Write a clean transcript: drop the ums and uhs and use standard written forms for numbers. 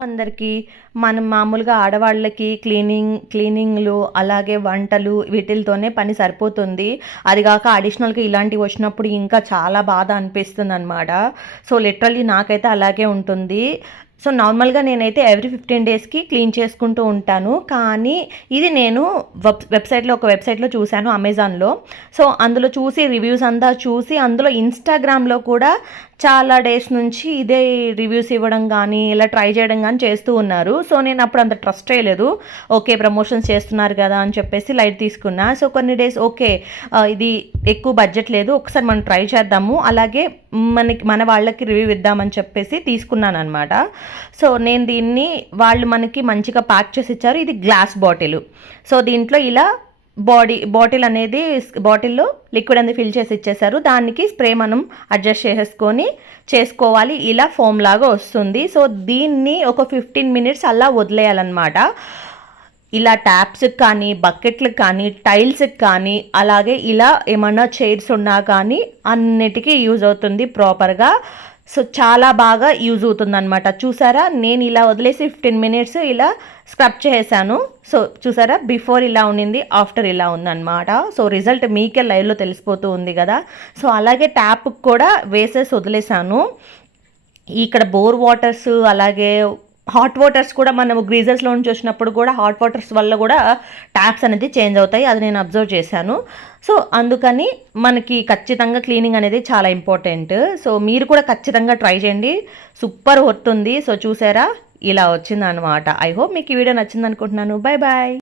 అందరికీ మనం మామూలుగా ఆడవాళ్ళకి క్లీనింగ్‌లు, అలాగే వంటలు వీటిలతోనే పని సరిపోతుంది. అది గాక అడిషనల్‌గా ఇలాంటివి వచ్చినప్పుడు ఇంకా చాలా బాధ అనిపిస్తుందనమాట. సో, లిటరల్లీ నాకైతే అలాగే ఉంటుంది. సో, నార్మల్‌గా నేనైతే ఎవ్రీ 15 డేస్‌కి క్లీన్ చేసుకుంటూ ఉంటాను. కానీ ఇది నేను ఒక వెబ్‌సైట్‌లో చూసాను అమెజాన్‌లో. సో, అందులో చూసి రివ్యూస్ అంతా చూసి అందులో ఇన్‌స్టాగ్రామ్‌లో కూడా చాలా డేస్ నుంచి ఇదే రివ్యూస్ ఇవ్వడం గానీ, ఇలా ట్రై చేయడం గానీ చేస్తూ ఉన్నారు. సో, నేనప్పుడు అంత ట్రస్ట్ చేయలేదు. ఓకే. ప్రమోషన్స్ చేస్తున్నారు గదా అని చెప్పేసి లైట్ తీసుకున్నా. సో, కొన్ని డేస్ ఓకే. ఇది ఎక్కువ బడ్జెట్ లేదు. ఒకసారి మనం ట్రై చేద్దాము. అలాగే మన వాళ్ళకి రివ్యూ ఇద్దామని చెప్పేసి తీసుకున్నాననమాట. సో, నేను దీన్ని వాళ్ళు మనకి మంచిగా ప్యాక్ చేసి ఇచ్చారు. ఇది గ్లాస్ బాటిలు. సో, దీంట్లో ఇలా బాటిల్లో లిక్విడ్ అనేది ఫిల్ చేసి ఇచ్చేసారు. దానికి స్ప్రే మనం అడ్జస్ట్ చేసుకోవాలి. ఇలా ఫోమ్ లాగా వస్తుంది. సో, దీన్ని ఒక 15 మినిట్స్ అలా వదిలేయాలన్నమాట. ఇలా ట్యాప్స్కి కానీ, బకెట్లకు కానీ, టైల్స్కి కానీ, అలాగే ఇలా ఏమన్నా చైర్స్ ఉన్నా కానీ అన్నిటికీ యూజ్ అవుతుంది ప్రాపర్గా. సో, చాలా బాగా యూజ్ అవుతుందన్నమాట. చూసారా, నేను ఇలా వదిలేసి 15 మినిట్స్ ఇలా స్క్రబ్ చేశాను. సో, చూసారా, బిఫోర్ ఇలా ఉండింది, ఆఫ్టర్ ఇలా ఉందన్నమాట. సో, రిజల్ట్ మీకే లైవ్లో తెలిసిపోతూ ఉంది కదా. సో, అలాగే ట్యాప్కి కూడా వేసేసి వదిలేసాను. ఇక్కడ బోర్ వాటర్స్, అలాగే హాట్ వాటర్స్ కూడా మనము గ్రీజర్స్లో నుంచి వచ్చినప్పుడు కూడా హాట్ వాటర్స్ వల్ల కూడా ట్యాప్స్ అనేది చేంజ్ అవుతాయి. అది నేను అబ్జర్వ్ చేశాను. సో, అందుకని మనకి ఖచ్చితంగా క్లీనింగ్ అనేది చాలా ఇంపార్టెంట్. సో, మీరు కూడా ఖచ్చితంగా ట్రై చేయండి. సూపర్ వర్త్ ఉంది. సో, చూసారా, ఇలా వచ్చిందనమాట. ఐ హోప్ మీకు ఈ వీడియో నచ్చింది అనుకుంటున్నాను. Bye bye.